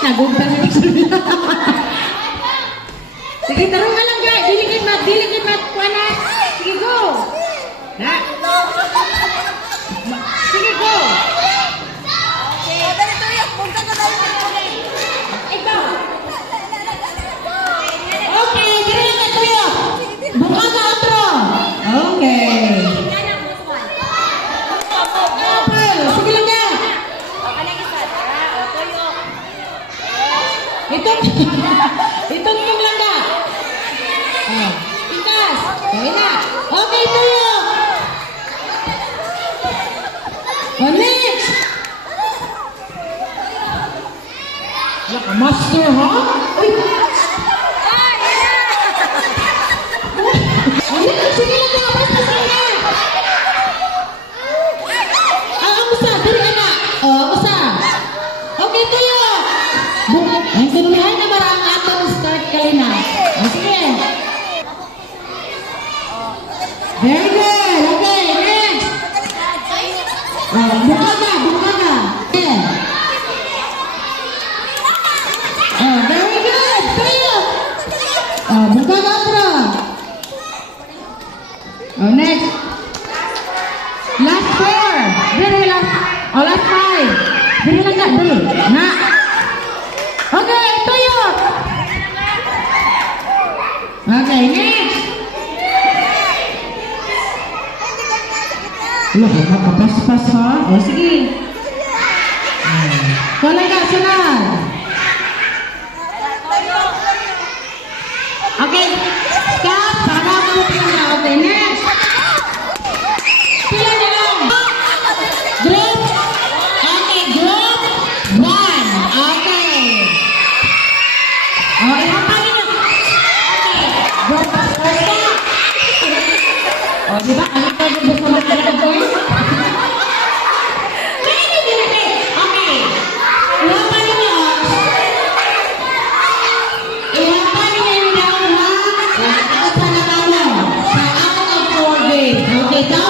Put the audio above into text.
Nagugtan mo sila. Sige, tarong ka lang, guys. Diligid mat, kuana. Sige, go. Na. Sige, go. Okay, dire lang ka tuyo. Buka ka otro. Okay. Sige lang ka. Itong lang ka. Oh, ikas. Okay na. Okay, tuyo. Oh, next. Wala, master, ha? Uy! Sige lang ka, basta sige. Amusta, diri na. Amusta. Okay, tuyo. Ang tunuhan na marang ato start ka rin na. Sige. Very good. Okay, next. Buka ka. Yeah. Very good. Tuyo. Buka ka otro. Next. Last 4. Diri lang. Last 5. Diri lang ka. Diri. Na. Okay, tuyo. Okay, next. Wala, makapas-pas ha? Sige. Wala ka, sunod. Okay, stop. Para mo pila. Okay, next. Pila na lang. Group. Okay, group 1. Okay. Ihapagin nyo. Okay. Group 1. Diba? Ano pa yung gusto mo talaga doon? Okay. Ihapagin nyo. Ihapagin nyo yung down ha. Sa out of 4 days. Okay, down.